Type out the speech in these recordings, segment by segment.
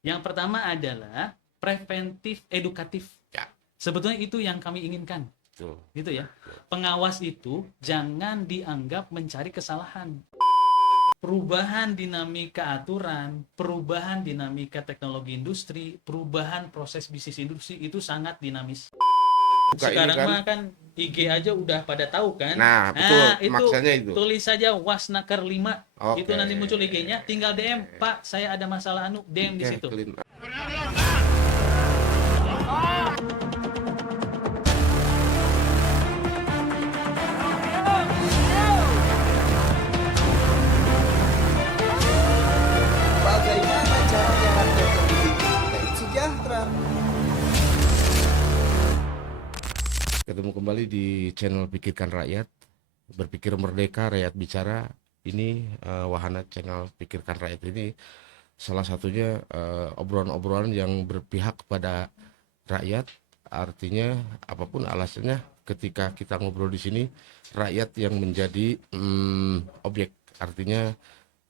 Yang pertama adalah preventif edukatif. Ya, Sebetulnya itu yang kami inginkan, betul. gitu ya. Pengawas itu jangan dianggap mencari kesalahan. Perubahan dinamika aturan, perubahan dinamika teknologi industri, perubahan proses bisnis industri itu sangat dinamis. Buka ini Sekarang kan. mah kan IG aja udah pada tahu kan. Nah, betul. Nah, itu Maksudnya itu. tulis saja Wasnaker 5. Itu Oke. nanti muncul IG-nya, tinggal DM, "Pak, saya ada masalah DM di Oke, situ." clean. Bagaimana caranya rakyat memiliki dan sejahtera? Ketemu kembali di channel Pikirkan Rakyat. Berpikir merdeka, rakyat bicara. Ini wahana channel Pikirkan Rakyat ini salah satunya obrolan-obrolan yang berpihak kepada rakyat. Artinya apapun alasannya, ketika kita ngobrol di sini, rakyat yang menjadi objek. Artinya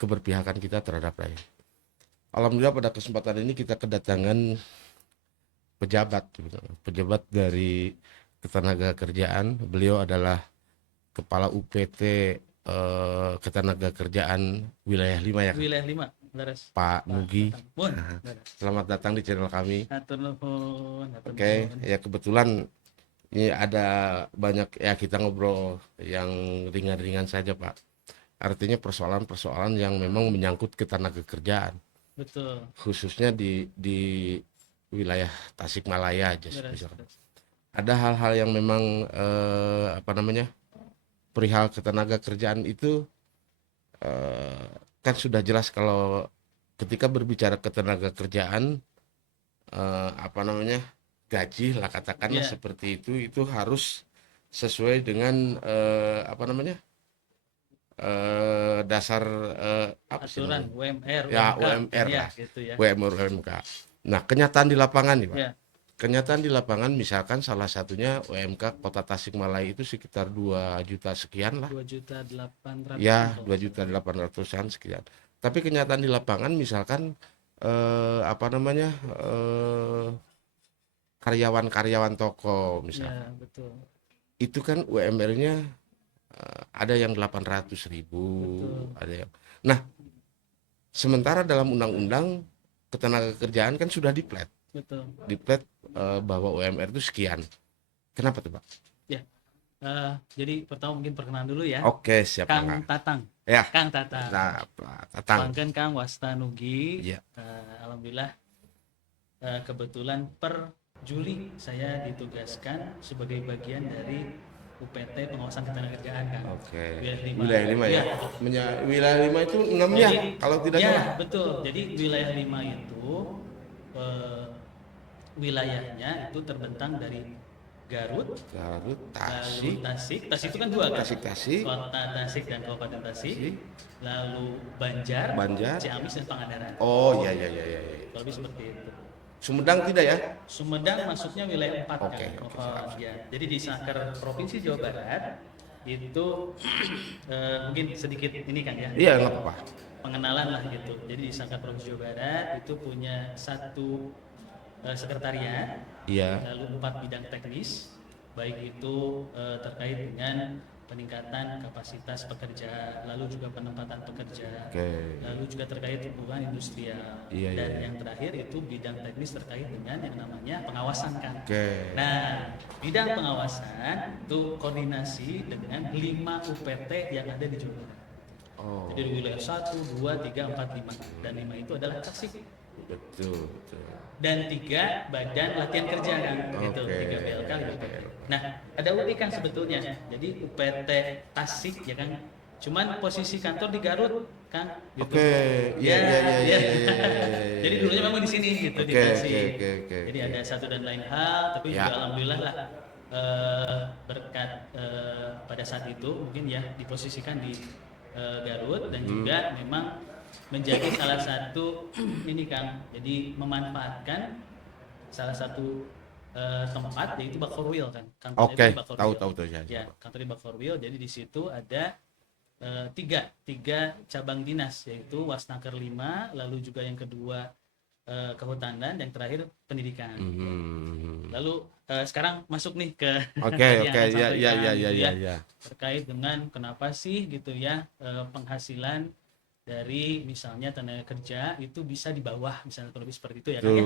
keberpihakan kita terhadap rakyat. Alhamdulillah pada kesempatan ini kita kedatangan pejabat dari Ketenagakerjaan. Beliau adalah Kepala UPT Ketenagakerjaan Wilayah 5 ya, Wilayah 5, Laras. Pak Nugi. Pun. Selamat datang di channel kami. Hatur nuhun, hatur Oke, nuhun. ya kebetulan ini ada banyak ya, kita ngobrol yang ringan-ringan saja Pak. Artinya persoalan-persoalan yang memang menyangkut ketenagakerjaan, Betul. khususnya di wilayah Tasikmalaya aja Laras, misalkan. Laras. Ada hal-hal yang memang perihal ketenagakerjaan itu kan sudah jelas kalau ketika berbicara ketenagakerjaan gaji lah katakanlah Yeah. seperti itu harus sesuai dengan dasar apa sih Aturan namanya? UMR, Ya, UMK. UMR Ya, lah. gitu ya. UMR UMK. Nah, kenyataan di lapangan nih Pak. Ya. Kenyataan di lapangan misalkan salah satunya UMK Kota Tasikmalaya itu sekitar 2 juta sekian lah. 2.800.000. Ya, 2.800.000-an sekian. Tapi kenyataan di lapangan misalkan karyawan-karyawan toko misalkan. Ya, betul. Itu kan UMR-nya ada yang 800.000, Betul. ada yang. Nah, sementara dalam undang-undang ketenagakerjaan kan sudah diplet Betul. bahwa UMR itu sekian. Kenapa tuh Pak? Ya. Jadi pertama mungkin perkenalan dulu ya. Oke, siap Kang Pak. Tatang. Ya. Kang Tatang. Nah, Pak Tatang. Pangken Kang Wastanugi. Iya. Alhamdulillah kebetulan per Juli saya ditugaskan sebagai bagian dari UPT Pengawasan Ketenagakerjaan Kang. Oke. Wilayah 5. Wilayah 5 ya. Wilayah 5 itu 6 ya, kalau tidak ya, salah. Betul. Jadi wilayah 5 itu wilayahnya itu terbentang dari Garut, Garut, lalu Tasik. Tasik itu kan dua kan? Tasik. Kota Tasik dan Kabupaten Tasik. Lalu Banjar, Ciamis dan Pangandaran. Oh, iya. Kalau lebih seperti itu. Sumedang tidak ya? Sumedang masuknya wilayah 4 Oke, kan. Ya. Jadi di Saker Provinsi Jawa Barat itu mungkin sedikit ini kan ya. Iya, nggak apa-apa. Pengenalan lah gitu. Jadi di Saker Provinsi Jawa Barat itu punya satu sekretariat, Iya. lalu 4 bidang teknis, baik itu terkait dengan peningkatan kapasitas pekerja, lalu juga penempatan pekerja, lalu juga terkait hubungan industrial, dan yang terakhir itu bidang teknis terkait dengan yang namanya pengawasan kan. Nah, bidang pengawasan itu koordinasi dengan 5 UPT yang ada di Jawa Barat. Jadi di wilayah 1, 2, 3, 4, 5 dan 5 itu adalah Tasik. Betul. Dan 3 badan latihan kerja kan, gitu, 3 BLK, 5 BLK. Nah, ada unik kan sebetulnya. Jadi UPT Tasik ya kan, cuman posisi kantor di Garut kan, gitu. Iya. Jadi dulunya memang di sini gitu di Tasik. Jadi ada satu dan lain hal, tapi juga alhamdulillah lah berkat pada saat itu mungkin ya diposisikan di Garut dan juga memang menjadi salah satu ini Kang, jadi memanfaatkan salah satu tempat yaitu Bakorwil kan. Oke, tahu ya. Kantor di Bakorwil, jadi di situ ada tiga cabang dinas yaitu Wasnaker 5, lalu juga yang kedua kehutanan, yang terakhir pendidikan. Lalu sekarang masuk nih ke Oke, tadi yang oke, akan ya, sampaikan, ya, ya, gitu ya, ya, ya. terkait dengan kenapa sih gitu ya penghasilan dari misalnya tenaga kerja itu bisa di bawah misalnya kurang lebih seperti itu ya kan ya.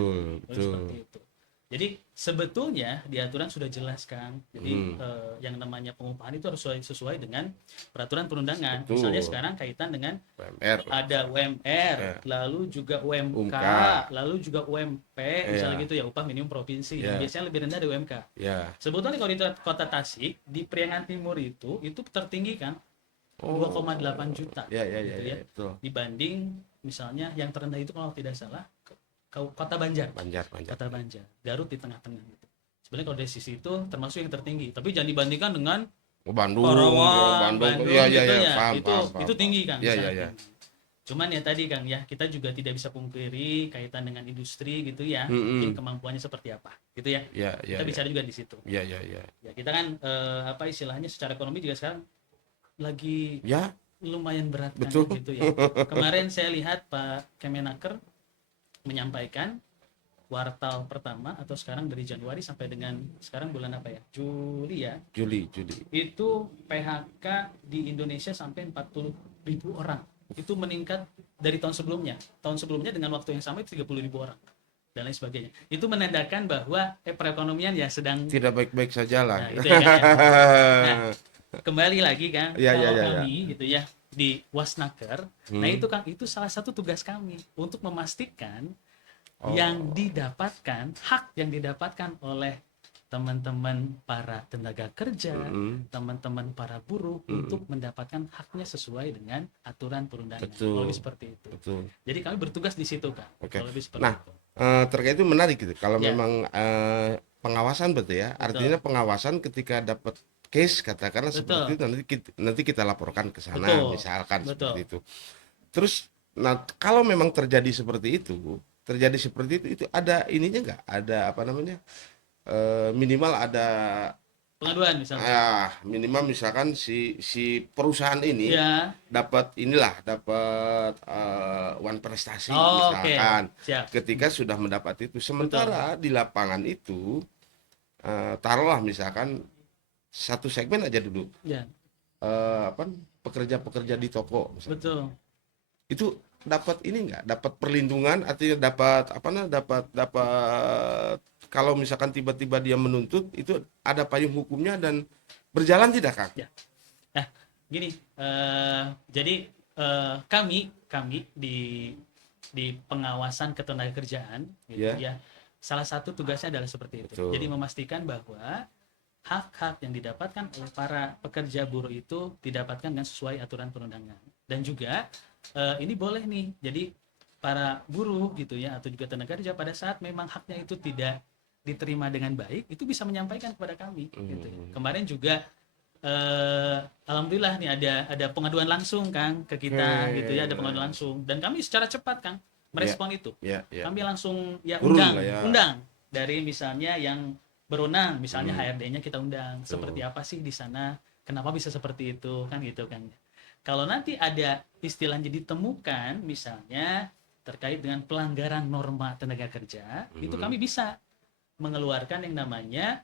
Betul. Seperti itu. Jadi sebetulnya di aturan sudah jelas kan. Jadi yang namanya pengupahan itu harus sesuai dengan peraturan perundangan. Betul. Misalnya sekarang kaitan dengan UMR. ada UMR, lalu juga UMK, UMK. lalu juga UMP, misalnya gitu ya, upah minimum provinsi. Dan biasanya lebih rendah dari UMK. Sebetulnya kalau di Kota Tasik, di Priangan Timur itu tertinggi kan 2,8 juta. Gitu ya. Dibanding misalnya yang terendah itu kalau tidak salah Kota Banjar. Kota Banjar. Garut di tengah-tengah gitu. Sebenarnya kalau dari sisi itu termasuk yang tertinggi. Tapi jangan dibandingkan dengan Bandung, Bandung ya, gitu ya. Paham, itu tinggi kan. Ya. Cuman ya tadi Kang ya, kita juga tidak bisa pungkiri kaitan dengan industri gitu ya. Mungkin kemampuannya seperti apa gitu ya. Kita bicara juga di situ. Ya, kita kan apa istilahnya secara ekonomi juga sekarang lagi lumayan berat kan gitu ya. Kemarin saya lihat Pak Kemenaker menyampaikan kuartal pertama atau sekarang dari Januari sampai dengan sekarang bulan apa ya? Juli ya. Juli. Itu PHK di Indonesia sampai 40.000 orang. Itu meningkat dari tahun sebelumnya. Tahun sebelumnya dengan waktu yang sama itu 30.000 orang dan lain sebagainya. Itu menandakan bahwa perekonomian ya sedang tidak baik-baik saja lah. Nah, itu ya, kan, ya. Nah, kembali lagi kan kami gitu ya di Wasnaker. Nah itu Kang, itu salah satu tugas kami untuk memastikan yang didapatkan, hak yang didapatkan oleh teman-teman para tenaga kerja, teman-teman para buruh untuk mendapatkan haknya sesuai dengan aturan perundangan. Kalau lebih seperti itu. Jadi kami bertugas di situ Kang. Kalau lebih seperti itu. Terkait itu menarik gitu. Kalau memang pengawasan betul ya. Artinya pengawasan ketika dapat case katakanlah seperti itu nanti kita laporkan ke sana misalkan seperti itu. Terus kalau memang terjadi seperti itu itu ada ininya nggak? Ada apa namanya? Minimal ada pengaduan misalnya. Minimal misalkan si perusahaan ini dapat uang prestasi misalkan. Ketika sudah mendapat itu. Sementara di lapangan itu taruhlah misalkan satu segmen aja dulu. Pekerja-pekerja di toko misalnya. Itu dapat ini enggak? Dapat perlindungan, artinya dapat kalau misalkan tiba-tiba dia menuntut itu ada payung hukumnya dan berjalan tidak, Kang? Nah, gini, jadi kami di pengawasan ketenagakerjaan gitu ya. Salah satu tugasnya adalah seperti itu. Jadi memastikan bahwa hak-hak yang didapatkan oleh para pekerja buruh itu didapatkan dengan sesuai aturan perundangan. Dan juga ini boleh nih, jadi para buruh gitu ya atau juga tenaga kerja pada saat memang haknya itu tidak diterima dengan baik, itu bisa menyampaikan kepada kami. Gitu. Kemarin juga alhamdulillah nih ada pengaduan langsung Kang ke kita gitu ya, ada pengaduan langsung dan kami secara cepat Kang merespon itu. Kami langsung undang dari misalnya yang berwenang, misalnya HRD-nya kita undang. Seperti apa sih di sana? Kenapa bisa seperti itu kan gitu kan? Kalau nanti ada istilahnya ditemukan misalnya terkait dengan pelanggaran norma tenaga kerja, itu kami bisa mengeluarkan yang namanya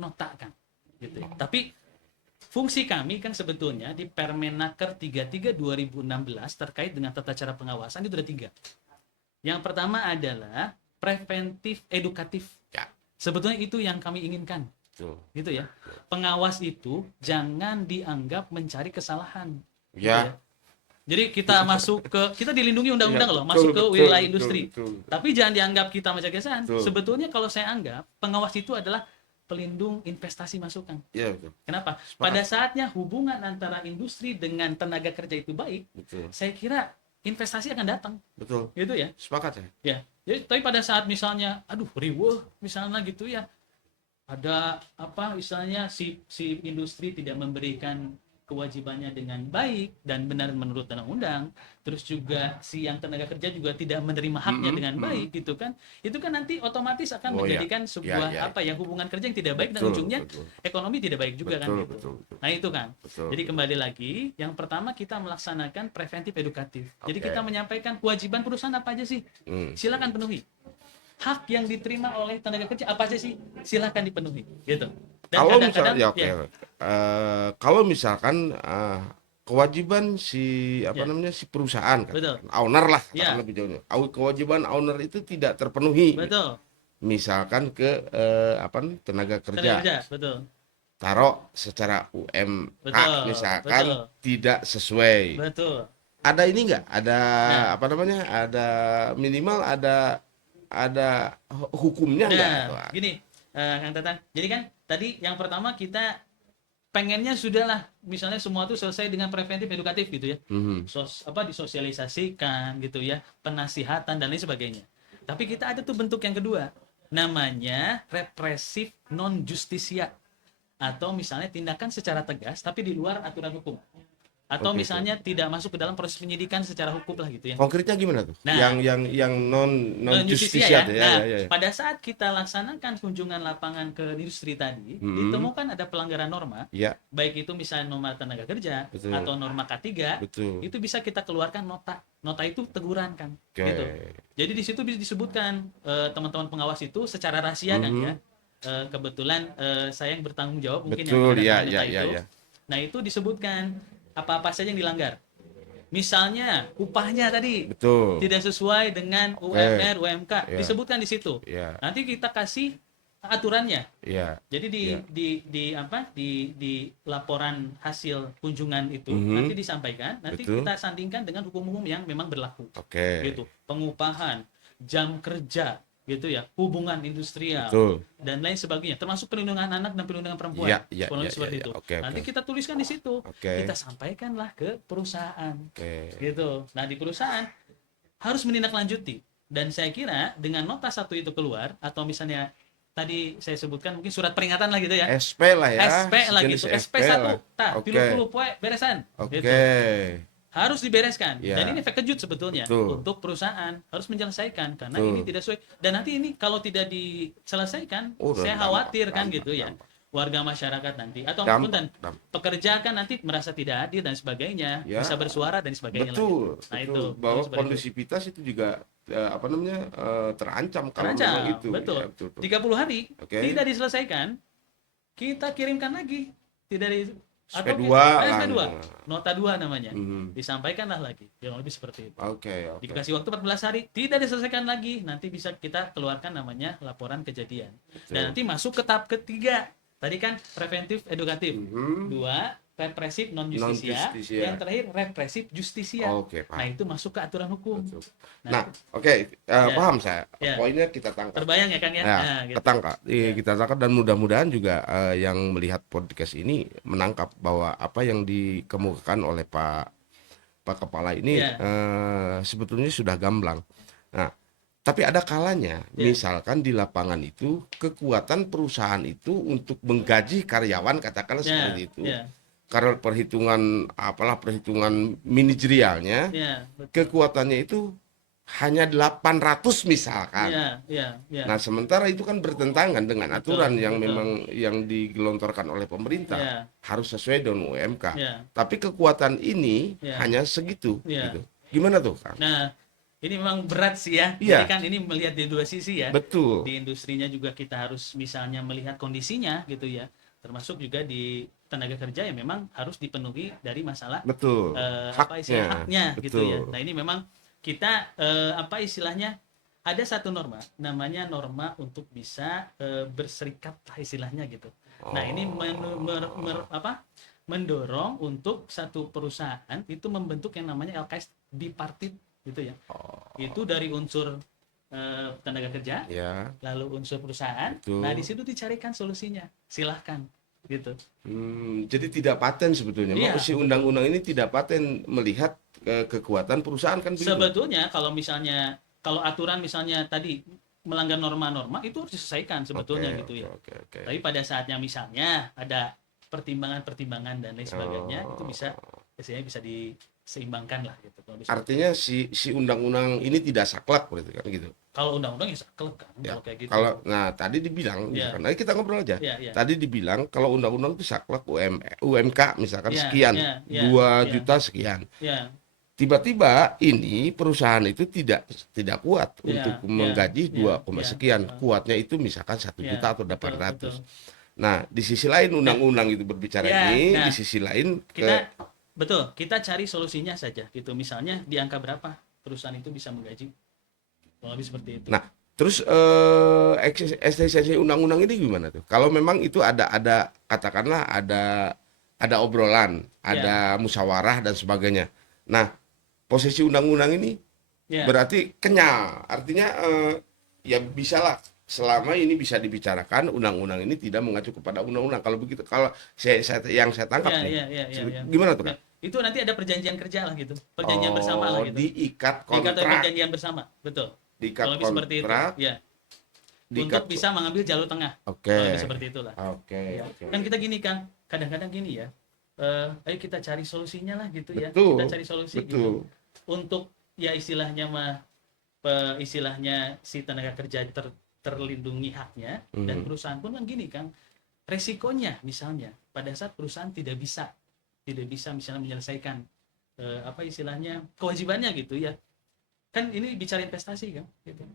nota kan gitu ya. Tapi fungsi kami kan sebetulnya di Permenaker 33 2016 terkait dengan tata cara pengawasan itu ada 3. Yang pertama adalah preventif edukatif. Sebetulnya itu yang kami inginkan. Gitu ya. Pengawas itu jangan dianggap mencari kesalahan. Gitu ya. Jadi kita kita dilindungi undang-undang loh, masuk ke wilayah industri. Tapi jangan dianggap kita mencari kesalahan. Sebetulnya kalau saya anggap pengawas itu adalah pelindung investasi masukan. Kenapa? Pada saatnya hubungan antara industri dengan tenaga kerja itu baik, saya kira investasi akan datang. Gitu ya. Sepakat ya? Ya. Jadi tapi pada saat misalnya riweuh misalnya gitu ya. Ada apa misalnya si industri tidak memberikan kewajibannya dengan baik dan benar menurut undang-undang, terus juga si yang tenaga kerja juga tidak menerima haknya dengan baik gitu kan, itu kan nanti otomatis akan menjadikan sebuah hubungan kerja yang tidak baik, dan ujungnya ekonomi tidak baik juga kan gitu. Nah itu kan. Jadi kembali lagi, yang pertama kita melaksanakan preventif edukatif. Jadi kita menyampaikan kewajiban perusahaan apa aja sih, silakan penuhi. Hak yang diterima oleh tenaga kerja apa aja sih, silakan dipenuhi gitu. Dan kalau kadang-kadang kalau misalkan kewajiban si namanya si perusahaan kan, owner lah lebih jauhnya, kewajiban owner itu tidak terpenuhi. Betul. Misalkan ke tenaga kerja. Betul. Taruh secara UMK misalkan tidak sesuai. Betul. Ada ini enggak? Ada ada minimal ada hukumnya enggak? Gini, Kang Tatang. Jadi kan tadi yang pertama kita pengennya sudahlah misalnya semua itu selesai dengan preventif edukatif gitu ya. Disosialisasikan gitu ya, penasihatan dan lain sebagainya. Tapi kita ada tuh bentuk yang kedua, namanya represif non justisia, atau misalnya tindakan secara tegas tapi di luar aturan hukum. Atau misalnya tidak masuk ke dalam proses penyidikan secara hukum lah gitu ya. Konkretnya gimana tuh? Nah, yang non justisia ya. Pada saat kita laksanakan kunjungan lapangan ke industri tadi, ditemukan ada pelanggaran norma, baik itu misalnya norma tenaga kerja atau norma K3, itu bisa kita keluarkan nota. Nota itu teguran kan, gitu. Jadi di situ bisa disebutkan teman-teman pengawas itu secara rahasia kan ya. Kebetulan saya yang bertanggung jawab mungkin yang nota itu. Nah itu disebutkan apa-apa saja yang dilanggar. Misalnya upahnya tadi tidak sesuai dengan UMR, UMK, disebutkan di situ. Nanti kita kasih aturannya. Jadi di laporan hasil kunjungan itu nanti disampaikan, nanti kita sandingkan dengan hukum-hukum yang memang berlaku. Gitu. Pengupahan, jam kerja, gitu ya, hubungan industrial dan lain sebagainya, termasuk perlindungan anak dan perlindungan perempuan, seperti itu. Nanti kita tuliskan di situ, kita sampaikanlah ke perusahaan, gitu. Nah di perusahaan harus menindaklanjuti, dan saya kira dengan nota 1 itu keluar, atau misalnya tadi saya sebutkan mungkin surat peringatan lah gitu ya, SP lah ya, SP lah gitu, SP 1, pilu poe beresan, gitu. Harus dibereskan. Dan ini efek kejut sebetulnya untuk perusahaan, harus menyelesaikan karena ini tidak sesuai. Dan nanti ini kalau tidak diselesaikan, saya khawatir kan gitu ya. Warga masyarakat nanti atau dan pekerja kan nanti merasa tidak adil dan sebagainya, bisa bersuara dan sebagainya. Nah itu bahwa kondusivitas itu juga terancam kalau memang itu. Betul. 30 hari tidak diselesaikan, kita kirimkan lagi. Tidak SP2 nota 2 namanya. Disampaikanlah lagi. Yang lebih seperti itu. Dikasih waktu 14 hari, tidak diselesaikan lagi, nanti bisa kita keluarkan namanya laporan kejadian. Dan nanti masuk ke tahap ketiga. Tadi kan preventif edukatif. 2 represif non justisia, yang terakhir represif justisia. Nah itu masuk ke aturan hukum. Paham saya. Poinnya kita tangkap. Terbayang ya kan ya? Gitu. Kita tangkap, dan mudah-mudahan juga yang melihat podcast ini menangkap bahwa apa yang dikemukakan oleh Pak Kepala ini sebetulnya sudah gamblang. Nah, tapi ada kalanya, misalkan di lapangan itu kekuatan perusahaan itu untuk menggaji karyawan, katakanlah seperti itu. Karena perhitungan manajerialnya, kekuatannya itu hanya 800 misalkan. Nah, sementara itu kan bertentangan dengan aturan yang memang yang digelontorkan oleh pemerintah, harus sesuai dengan UMK. Tapi kekuatan ini hanya segitu. Gitu. Gimana tuh, Kang? Nah, ini memang berat sih ya. Jadi kan ini melihat di dua sisi ya. Betul. Di industrinya juga kita harus misalnya melihat kondisinya gitu ya. Termasuk juga di tenaga kerja yang memang harus dipenuhi dari masalah haknya gitu ya. Nah ini memang kita istilahnya ada satu norma namanya norma untuk bisa berserikat lah istilahnya gitu. Nah ini mendorong untuk satu perusahaan itu membentuk yang namanya LKS bipartit gitu ya. Itu dari unsur tenaga kerja, lalu unsur perusahaan. Nah di situ dicarikan solusinya, silahkan gitu. Jadi tidak paten sebetulnya. Si undang-undang ini tidak paten melihat kekuatan perusahaan kan begitu. Sebetulnya kalau aturan misalnya tadi melanggar norma-norma itu harus diselesaikan sebetulnya gitu ya. Tapi pada saatnya misalnya ada pertimbangan-pertimbangan dan lain sebagainya itu bisa biasanya bisa diseimbangkan lah gitu. Artinya si undang-undang ini tidak saklek berarti kan gitu. Kalau undang-undang ya saklek kan Ya. kalau kayak gitu. Kalau tadi dibilang misalkan, kita ngobrol aja. Tadi dibilang kalau undang-undang itu saklek UMK misalkan sekian, 2 juta sekian. Tiba-tiba ini perusahaan itu tidak kuat untuk menggaji 2, sekian. Kuatnya itu misalkan 1 juta atau 800. Betul. Nah, di sisi lain undang-undang itu berbicara ini, di sisi lain kita cari solusinya saja gitu. Misalnya di angka berapa perusahaan itu bisa menggaji? Kalau lebih seperti itu. Nah, terus eksistensi undang-undang ini gimana tuh? Kalau memang itu ada katakanlah ada obrolan, ada musyawarah dan sebagainya. Nah, posisi undang-undang ini berarti kenyal. Artinya ya bisalah selama ini bisa dibicarakan, undang-undang ini tidak mengacu kepada undang-undang. Kalau begitu, kalau yang saya tangkap gimana tuh kan? Itu nanti ada perjanjian kerja lah gitu, perjanjian bersama lah gitu. Diikat kontrak. Perjanjian bersama, betul. Diikat kalau kontrak, seperti itu, untuk bisa mengambil jalur tengah. Kalau seperti itulah. Kan kita gini kan, kadang-kadang gini ya, ayo kita cari solusinya lah gitu ya. Kita cari solusi gitu. Untuk ya istilahnya si tenaga kerja terlindungi haknya, dan perusahaan pun kan gini kan, resikonya misalnya pada saat perusahaan tidak bisa misalnya menyelesaikan kewajibannya gitu ya, kan ini bicara investasi kan gitu,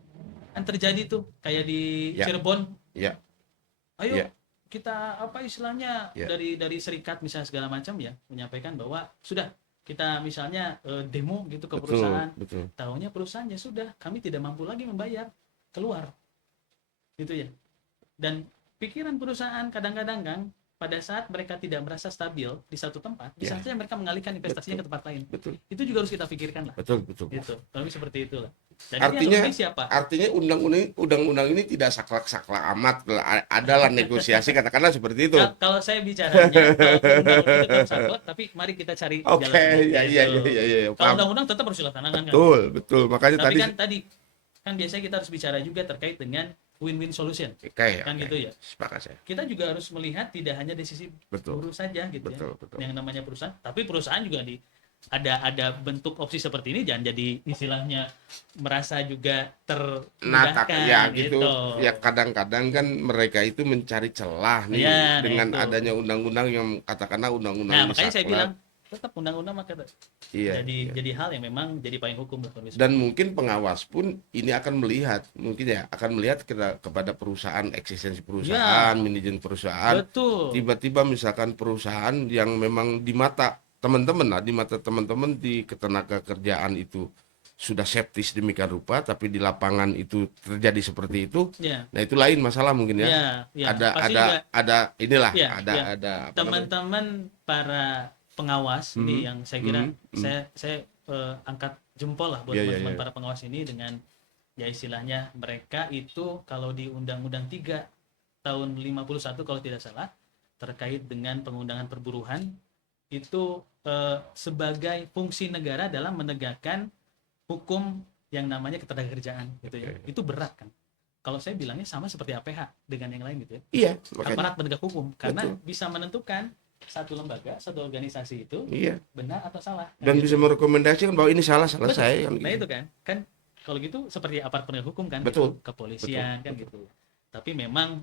kan terjadi tuh kayak di Cirebon, ayo kita dari serikat misalnya segala macam ya menyampaikan bahwa sudah kita misalnya demo gitu ke perusahaan, tahunya perusahaan ya sudah kami tidak mampu lagi membayar, keluar gitu ya. Dan pikiran perusahaan kadang-kadang kan pada saat mereka tidak merasa stabil di satu tempat, bisa saja mereka mengalihkan investasinya ke tempat lain. Itu juga harus kita pikirkan lah. Betul. Gitu. Kalau seperti itulah. Artinya undang-undang ini tidak saklek-saklek amat, adalah negosiasi katakanlah seperti itu. Kalau saya bicaranya undang-undang tetap saklek, tapi mari kita cari jalan. Iya. Kalau undang-undang tetap harus dilaksanakan kan. Betul. Makanya tapi tadi kan biasanya kita harus bicara juga terkait dengan win-win solution, gitu ya. Sepakat saya. Kita juga harus melihat tidak hanya di sisi buruh saja gitu ya. Yang namanya perusahaan, tapi perusahaan juga ada bentuk opsi seperti ini, jangan jadi istilahnya merasa juga termudahkan gitu. Ya kadang-kadang kan mereka itu mencari celah nih dengan adanya undang-undang yang katakanlah undang-undang. Nah, makanya saya bilang tetap undang-undang maka jadi hal yang memang jadi payung hukum lah. Dan mungkin pengawas pun ini akan melihat kepada perusahaan, eksistensi perusahaan, manajemen perusahaan. Betul. Tiba-tiba misalkan perusahaan yang memang di mata teman-teman di ketenaga kerjaan itu sudah skeptis demikian rupa, tapi di lapangan itu terjadi seperti itu. Nah, itu lain masalah mungkin ya. Ada teman-teman para pengawas ini yang saya kira saya angkat jempol lah buat teman-teman para pengawas ini, dengan ya istilahnya mereka itu kalau di Undang-Undang 3 tahun 51 kalau tidak salah terkait dengan pengundangan perburuhan itu sebagai fungsi negara dalam menegakkan hukum yang namanya ketenagakerjaan gitu ya. Itu berat kan. Kalau saya bilangnya sama seperti APH dengan yang lain gitu ya. Iya, aparat penegak hukum, karena bisa menentukan satu lembaga, satu organisasi itu benar atau salah. Dan bisa merekomendasikan bahwa ini salah saya. Nah itu kan kalau gitu seperti aparat penegak hukum kan, gitu, kepolisian kan gitu. Tapi memang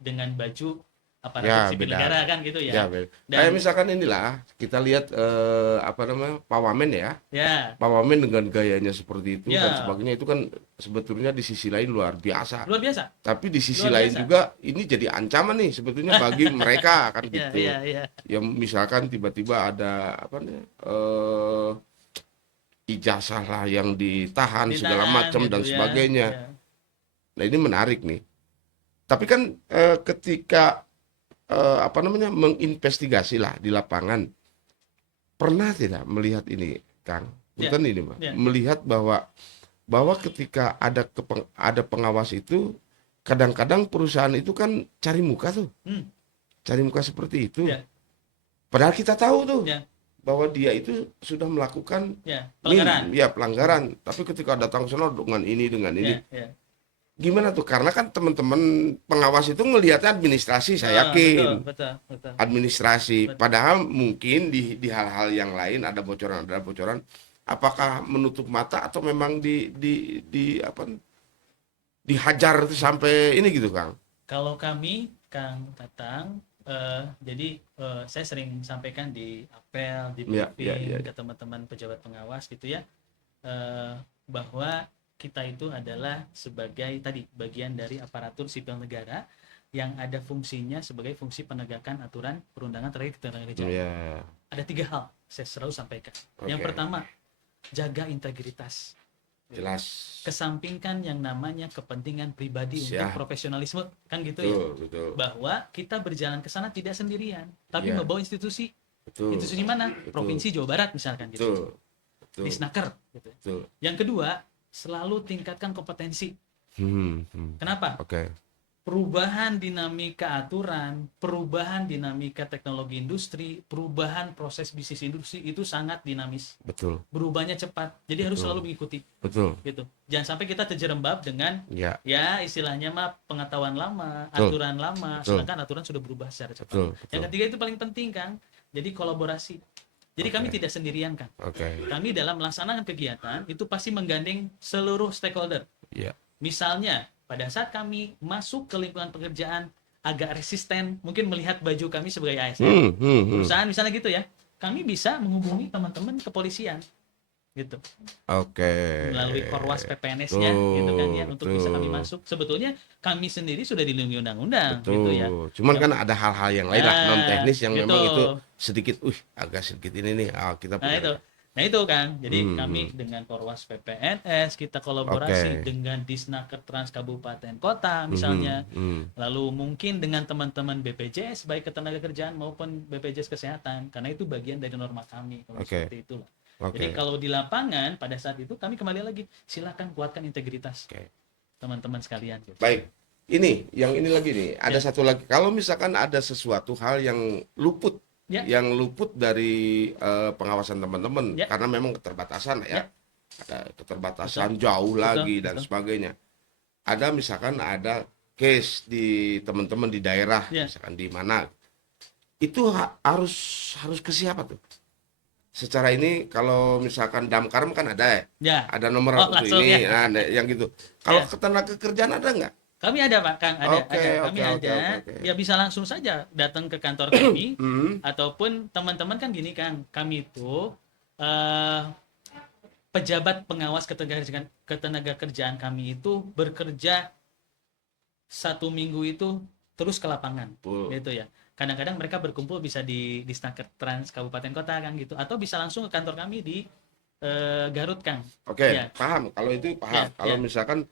dengan baju aparat sipil negara kan gitu ya. Kayak misalkan inilah kita lihat Pak Wamen ya. Pak Wamen dengan gayanya seperti itu dan sebagainya, itu kan sebetulnya di sisi lain luar biasa. Tapi di sisi lain juga ini jadi ancaman nih sebetulnya bagi mereka kan gitu. Yang misalkan tiba-tiba ada ijazah lah yang ditahan segala macam dan sebagainya. Nah, ini menarik nih. Tapi kan ketika menginvestigasi lah di lapangan, pernah tidak melihat ini, Kang? Bukan ini, Pak. Melihat bahwa ketika ada pengawas itu, kadang-kadang perusahaan itu kan cari muka tuh. Cari muka seperti itu. Padahal kita tahu tuh bahwa dia itu sudah melakukan pelanggaran. Tapi ketika datang ke sana dengan ini. gimana tuh? Karena kan teman-teman pengawas itu ngelihatnya administrasi, saya yakin. Betul. Administrasi. Betul. Padahal mungkin di hal-hal yang lain ada bocoran. Apakah menutup mata atau memang di apa dihajar itu sampai ini gitu, Kang? Kalau kami, Kang Tatang, jadi saya sering sampaikan di apel, di briefing ke teman-teman pejabat pengawas gitu ya, bahwa kita itu adalah sebagai tadi bagian dari aparatur sipil negara yang ada fungsinya sebagai fungsi penegakan aturan perundangan terkait ketenagakerjaan. Ada 3 hal saya selalu sampaikan. Yang pertama, jaga integritas. Jelas. Kesampingkan yang namanya kepentingan pribadi untuk profesionalisme, kan gitu betul. Bahwa kita berjalan ke sana tidak sendirian, tapi membawa institusi. Institusi mana? Provinsi Jawa Barat misalkan gitu. Di Snaker gitu. Yang kedua, selalu tingkatkan kompetensi. Kenapa? Perubahan dinamika aturan, perubahan dinamika teknologi industri, perubahan proses bisnis industri itu sangat dinamis. Betul. Berubahnya cepat. Jadi harus selalu mengikuti. Betul. Gitu. Jangan sampai kita terjerembab dengan ya istilahnya mah pengetahuan lama, aturan lama, sedangkan aturan sudah berubah secara cepat. Yang ketiga itu paling penting, Kang. Jadi kolaborasi. Jadi kami tidak sendirian, Kang. Kami dalam melaksanakan kegiatan itu pasti menggandeng seluruh stakeholder. Misalnya pada saat kami masuk ke lingkungan pekerjaan agak resisten, mungkin melihat baju kami sebagai ASN, perusahaan misalnya gitu ya, kami bisa menghubungi teman-teman kepolisian, gitu. Melalui Korwas PPNS-nya, gitu kan ya, untuk bisa kami masuk. Sebetulnya kami sendiri sudah dilindungi undang-undang, gitu ya. Cuman kan ada hal-hal yang lain lah non teknis yang memang itu sedikit, agak sedikit ini nih, kita punya. Nah itu kan, jadi kami dengan Korwas PPNS kita kolaborasi dengan Disnaker Trans Kabupaten Kota misalnya, lalu mungkin dengan teman-teman BPJS baik ketenagakerjaan maupun BPJS Kesehatan, karena itu bagian dari norma kami seperti itulah. Jadi kalau di lapangan pada saat itu kami kembali lagi silakan kuatkan integritas teman-teman sekalian. Gitu. Baik, ini lagi nih, ada satu lagi, kalau misalkan ada sesuatu hal yang luput. Yang luput dari pengawasan teman-teman karena memang keterbatasan ada keterbatasan jauh lagi dan sebagainya. Ada misalkan ada case di teman-teman di daerah misalkan di mana itu harus ke siapa tuh? Secara ini kalau misalkan Damkar kan ada ada nomor untuk ini yang gitu. Kalau ketenagakerjaan ada nggak? Kami ada Pak Kang, kami ada. Ya bisa langsung saja datang ke kantor kami ataupun teman-teman kan gini Kang, kami itu pejabat pengawas ketenagakerjaan kami itu bekerja 1 minggu itu terus ke lapangan, gitu ya. Kadang-kadang mereka berkumpul bisa di Snaker Trans Kabupaten Kota Kang gitu, atau bisa langsung ke kantor kami di Garut Kang. Paham. Kalau itu paham. Kalau misalkan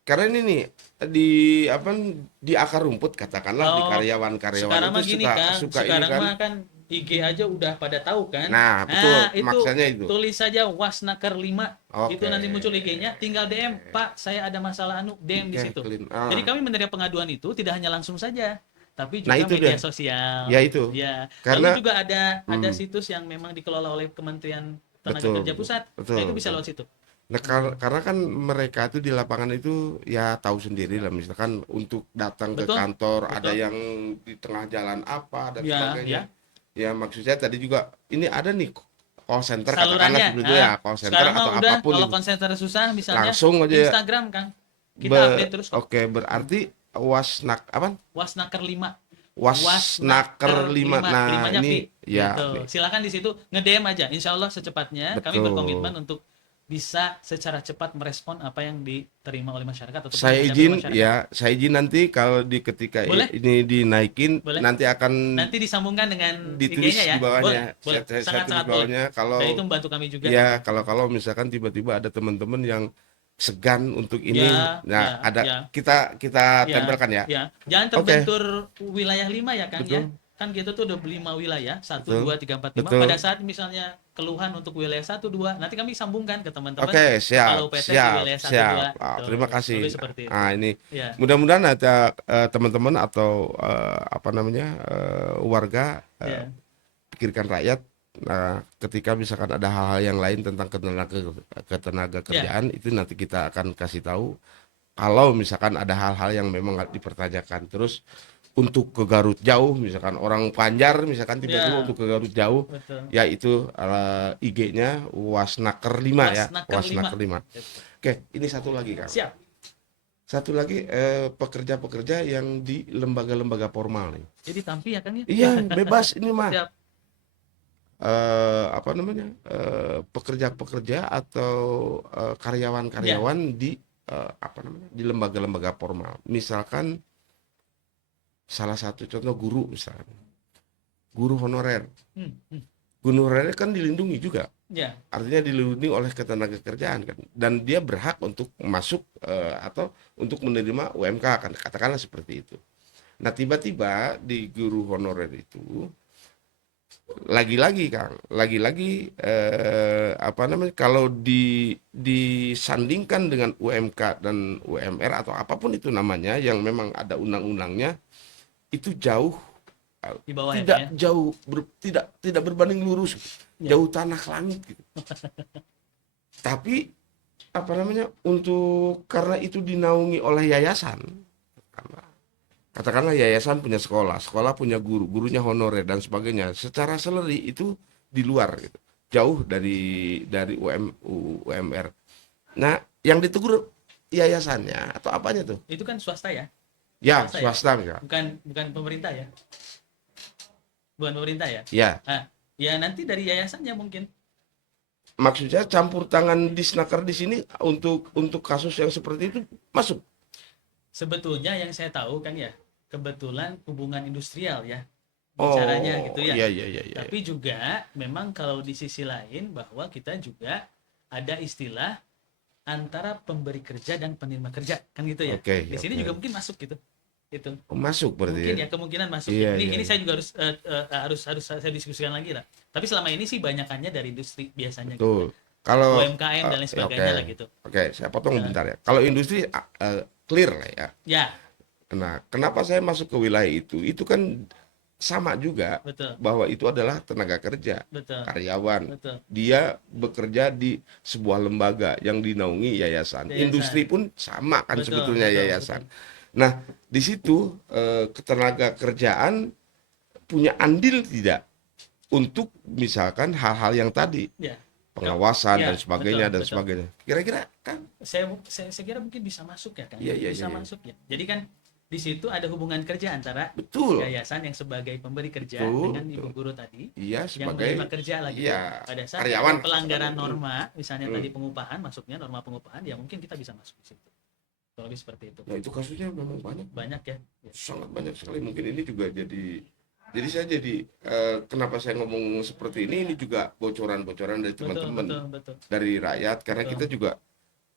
karena ini nih di akar rumput katakanlah di karyawan-karyawan sekarang itu gini, suka sekarang ini kan. Mah kan IG aja udah pada tahu kan. Nah, betul. Maksudnya itu. Tulis saja Wasnaker 5. Itu nanti muncul IG-nya, tinggal DM, Pak, saya ada masalah DM di situ. Jadi kami menerima pengaduan itu tidak hanya langsung saja, tapi juga media sosial. Ya itu. Ya. Karena lalu juga ada situs yang memang dikelola oleh Kementerian Tenaga Kerja Pusat. Nah, itu bisa lewat situ. Nah, karena kan mereka itu di lapangan itu ya tahu sendiri lah, misalkan untuk datang ke kantor ada yang di tengah jalan apa dan sebagainya. Ya maksud saya tadi juga ini ada nih call center katakanlah seperti itu call center atau apapun. Kalau call center susah misalnya langsung aja Instagram Kang. Kita update terus. Berarti Wasnaker 5. Wasnaker 5. Nah, ini gitu. Silakan di situ nge-DM aja. Insya Allah secepatnya kami berkomitmen untuk bisa secara cepat merespon apa yang diterima oleh masyarakat. Saya izin nanti kalau ketika ini dinaikin nanti disambungkan dengan ditulis IG-nya ya. Di bawahnya. Boleh. Saya tulis bawahnya kalau itu membantu kami juga. Ya, kalau misalkan tiba-tiba ada teman-teman yang segan untuk ini, kita tempelkan ya. Jangan terbentur wilayah 5 ya Kang ya. Kan kita tuh udah 5 wilayah, 1, 2, 3, 4, 5. Pada saat misalnya keluhan untuk wilayah 1, 2, nanti kami sambungkan ke teman-teman. Siap. Terima kasih. Ini mudah-mudahan ada teman-teman atau warga pikirkan rakyat. Nah, ketika misalkan ada hal-hal yang lain tentang ketenaga kerjaan itu nanti kita akan kasih tahu. kalau misalkan ada hal-hal yang memang nggak dipertanyakan. Terus untuk ke Garut jauh, misalkan orang Panjar, misalkan tiba-tiba Ya, untuk ke Garut jauh, betul. ya itu IG-nya Wasnaker 5 ya, Wasnaker 5. Wasnaker 5. Oke, ini satu lagi Kang. Siap. Satu lagi pekerja-pekerja yang di lembaga-lembaga formal nih. Jadi tampi ya kan ya? Iya, bebas ini mah. Siap. Apa namanya? Pekerja-pekerja atau karyawan-karyawan di apa namanya? Di lembaga-lembaga formal. Misalkan salah satu contoh guru misalnya. Guru honorer. Hmm, hmm. Guru honorer kan dilindungi juga. Ya, Artinya dilindungi oleh ketenagakerjaan kan, dan dia berhak untuk masuk atau untuk menerima UMK kan, katakanlah seperti itu. Nah tiba-tiba di guru honorer itu lagi-lagi Kang, lagi-lagi apa namanya, kalau disandingkan dengan UMK dan UMR atau apapun itu namanya yang memang ada undang-undangnya, itu jauh di bawah tidak ya. jauh tidak berbanding lurus, jauh tanah ke langit gitu. Tapi apa namanya, untuk karena itu dinaungi oleh yayasan, katakanlah yayasan punya sekolah, sekolah punya guru, gurunya honorer dan sebagainya, secara salary itu di luar gitu, jauh dari UMR. Nah yang ditegur yayasannya atau apanya tuh? Itu kan swasta ya? Ya Swasta ya? swasta misalnya. Bukan pemerintah ya? Bukan pemerintah ya? Ya, Ya nanti dari yayasannya mungkin. maksudnya campur tangan Disnaker di sini untuk kasus yang seperti itu masuk. Sebetulnya yang saya tahu kan ya, kebetulan hubungan industrial ya, Oh, bicaranya gitu ya. iya. Tapi juga memang kalau di sisi lain bahwa kita juga ada istilah antara pemberi kerja dan penerima kerja kan gitu ya. Oke, Di sini oke. juga mungkin masuk gitu. Itu. Masuk berarti Mungkin ya. ya kemungkinan masuk. Iya, ini iya, ini iya. saya juga harus saya diskusikan lagi lah. Tapi selama ini sih banyakannya dari industri biasanya Betul. gitu. Kalau UMKM dan lain sebagainya lah gitu. Oke, saya potong bentar ya. Kalau industri clear lah ya. Ya, Nah, kenapa saya masuk ke wilayah itu? Itu kan sama juga betul. bahwa itu adalah tenaga kerja, Betul. karyawan. Betul. Dia bekerja di sebuah lembaga yang dinaungi yayasan. Industri pun sama kan Betul, sebetulnya betul, yayasan. Nah, di situ ketenaga kerjaan punya andil tidak untuk misalkan hal-hal yang tadi, Ya. pengawasan Ya, dan sebagainya betul, dan betul. sebagainya. Kira-kira kan? Saya kira mungkin bisa masuk ya kan? Iya, Bisa iya. masuk ya. Jadi kan di situ ada hubungan kerja antara Betul. yayasan yang sebagai pemberi kerja Betul, dengan ibu guru tadi Iya, yang sebagai menerima kerja lagi. iya, Pada saat karyawan. ada pelanggaran norma, misalnya tadi pengupahan, masuknya norma pengupahan, ya mungkin kita bisa masuk di situ. Kalau lebih seperti itu. Nah, itu kasusnya memang banyak. Banyak ya. Sangat banyak sekali. Mungkin ini juga jadi saya jadi kenapa saya ngomong seperti ini juga bocoran-bocoran dari teman-teman, Betul. dari rakyat, karena Betul. kita juga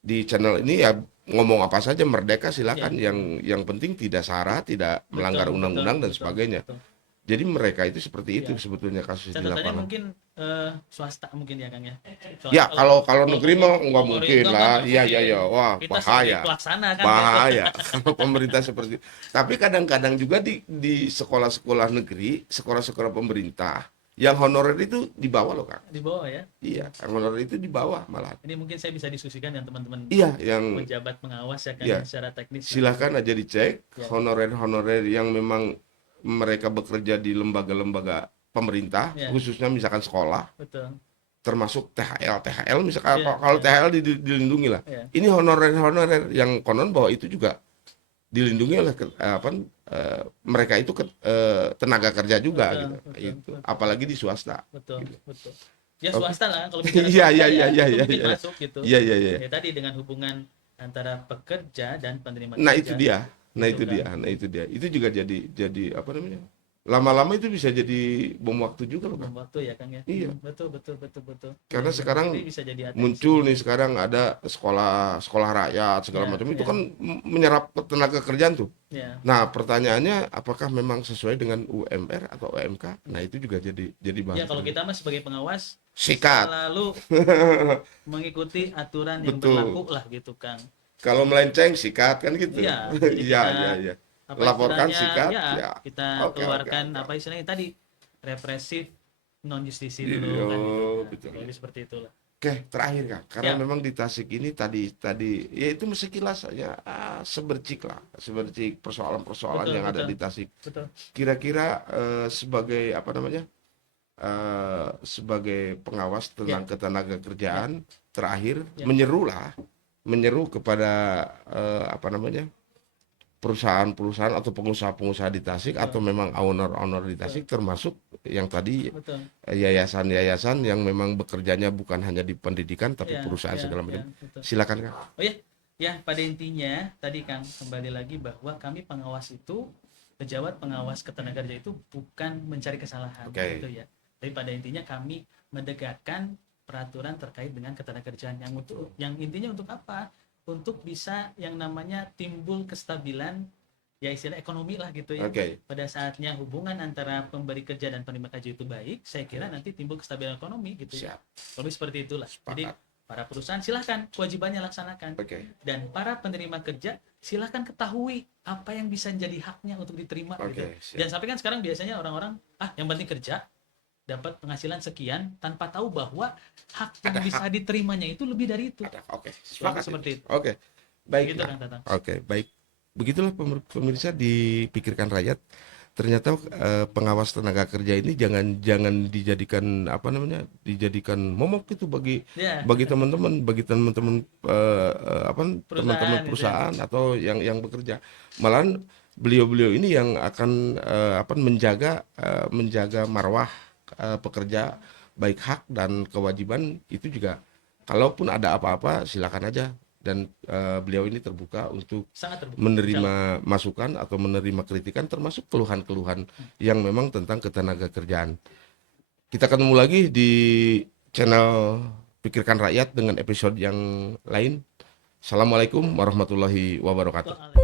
di channel ini ya ngomong apa saja merdeka silakan, Ya. yang penting tidak sara, tidak melanggar undang-undang dan sebagainya. Betul. Jadi mereka itu seperti itu Ya. sebetulnya kasus di Catatannya lapangan. mungkin swasta mungkin ya Kang ya. Ya, kalau negeri mah nggak pemerintah mungkin mah lah. nggak Iya. mungkin. Wah, Kita bahaya. sebagai pelaksana kan. Bahaya kalau pemerintah seperti. Tapi kadang-kadang juga di sekolah-sekolah negeri, sekolah-sekolah pemerintah yang honorer itu di bawah loh, Kang. Di bawah ya. Iya, yang honorer itu di bawah malah. Ini mungkin saya bisa diskusikan dengan teman-teman Iya, yang pejabat pengawas ya kan Iya. secara teknis. silakan aja dicek Ya. honorer-honorer yang memang mereka bekerja di lembaga-lembaga pemerintah, Ya. khususnya misalkan sekolah, Betul. termasuk THL misalkan. Iya, Kalau iya. THL dilindungi lah. Iya. Ini honorer yang konon bahwa itu juga dilindungi oleh mereka itu tenaga kerja juga Betul, gitu. betul, Itu betul. apalagi di swasta. Betul. Gitu. Ya Oke. swasta lah kalau bicara Iya, swasta iya, ya, iya, itu iya, mungkin iya. masuk gitu. Iya. Ya tadi dengan hubungan antara pekerja dan penerima Nah, kerja. itu dia. Gitu kan. Itu dia. Itu juga jadi apa namanya? Lama-lama itu bisa jadi bom waktu juga loh, Kang. Bom waktu ya Kang ya. Iya. Betul. Karena Ya, sekarang ini bisa jadi atensi. Muncul nih sekarang ada sekolah rakyat segala Ya, macam itu ya. kan menyerap tenaga kerjaan tuh. Ya. Nah, pertanyaannya apakah memang sesuai dengan UMR atau UMK? Nah, itu juga jadi bahan. Ya kalau kita mah sebagai pengawas Sikat. selalu mengikuti aturan yang Betul. berlaku lah gitu Kang. Kalau melenceng sikat kan gitu. Iya, jadi Iya, kita- iya. Apa Laporkan istilahnya, sikat, ya, ya. kita Oke, keluarkan oke. apa istilahnya tadi represif non justisi Iya, dulu kan gitu. betul. Jadi seperti itulah. Oke, terakhir Kak, karena Ya. memang di Tasik ini tadi ya itu sekilas saja sebercik persoalan-persoalan Betul, yang ada betul, di Tasik. betul. Kira-kira sebagai apa namanya? Sebagai pengawas tentang Ya, ketenaga kerjaan terakhir ya. menyeru kepada apa namanya? Perusahaan-perusahaan atau pengusaha-pengusaha di Tasik atau Betul, memang owner-owner di Tasik termasuk yang tadi betul. yayasan-yayasan yang memang bekerjanya bukan hanya di pendidikan tapi Ya, perusahaan ya, segala ya, macam. betul. Silakan Kak. Oh ya, ya pada intinya tadi Kang kembali lagi bahwa kami pengawas itu, pejabat pengawas ketenagakerjaan itu bukan mencari kesalahan gitu ya. Tapi pada intinya kami menegakkan peraturan terkait dengan ketenagakerjaan yang intinya untuk apa? Untuk bisa yang namanya timbul kestabilan ya istilah ekonomi lah gitu ya. Pada saatnya hubungan antara pemberi kerja dan penerima kerja itu baik, saya kira nanti timbul kestabilan ekonomi gitu ya. Lebih seperti itulah. Jadi para perusahaan silahkan kewajibannya laksanakan. Dan para penerima kerja silahkan ketahui apa yang bisa menjadi haknya untuk diterima gitu. Jangan sampai kan sekarang biasanya orang-orang yang penting kerja dapat penghasilan sekian tanpa tahu bahwa hak yang bisa diterimanya itu lebih dari itu. Seperti itu. Baik. Gitu, Kang Tatang. Baik. Begitulah pemirsa Dipikirkan Rakyat. Ternyata pengawas tenaga kerja ini jangan dijadikan apa namanya? Dijadikan momok itu bagi teman-teman, teman-teman perusahaan gitu ya. Atau yang bekerja. Malahan beliau-beliau ini yang akan menjaga marwah pekerja, baik hak dan kewajiban itu juga. Kalaupun ada apa-apa silakan aja, dan beliau ini terbuka untuk menerima masukan atau menerima kritikan termasuk keluhan-keluhan yang memang tentang ketenaga kerjaan. Kita ketemu lagi di channel Pikirkan Rakyat dengan episode yang lain. Assalamualaikum warahmatullahi wabarakatuh.